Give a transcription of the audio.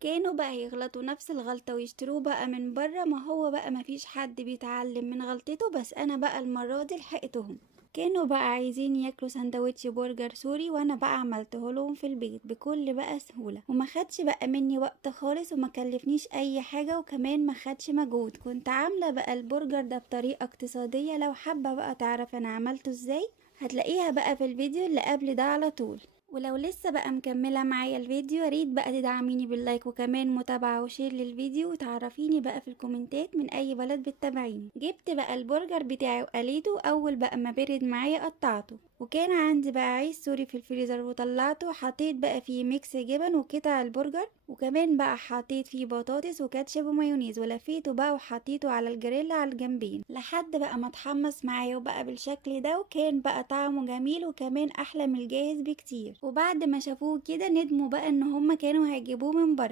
كانوا بقى يغلطوا نفس الغلطة ويشتروه بقى من بره. ما هو بقى مفيش حد بيتعلم من غلطته، بس انا بقى المرة دي لحقتهم. كانوا بقى عايزين ياكلوا سندوتش برجر سوري، وانا بقى عملته لهم في البيت بكل بقى سهولة، وما خدش بقى مني وقت خالص، وما كلفنيش اي حاجة، وكمان ما خدش مجهود. كنت عاملة بقى البرجر ده بطريقة اقتصادية. لو حابة بقى تعرف انا عملته ازاي هتلاقيها بقى في الفيديو اللي قبل ده على طول. ولو لسه بقى مكملة معايا الفيديو، ياريت بقى تدعميني باللايك وكمان متابعة وشير للفيديو، وتعرفيني بقى في الكومنتات من اي بلد بتتابعيني. جبت بقى البرجر بتاعي وقليته، اول بقى ما برد معايا قطعته، وكان عندي بقى عيش سوري في الفريزر وطلعته. حطيت بقى فيه ميكس جبن وقطع البرجر، وكمان بقى حطيت فيه بطاطس وكاتشب ومايونيز، ولفيته بقى وحطيته على الجريل على الجنبين لحد بقى ما اتحمص معايا وبقى بالشكل ده. وكان بقى طعمه جميل وكمان احلى من الجاهز بكتير. وبعد ما شافوه كده ندموا بقى ان هما كانوا هيجيبوه من بره.